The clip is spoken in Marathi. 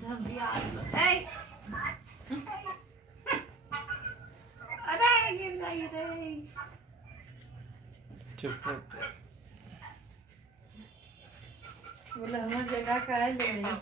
झंबी आलं ए अरे गिर गई रे चुप होते बोला हम जगह का ले ले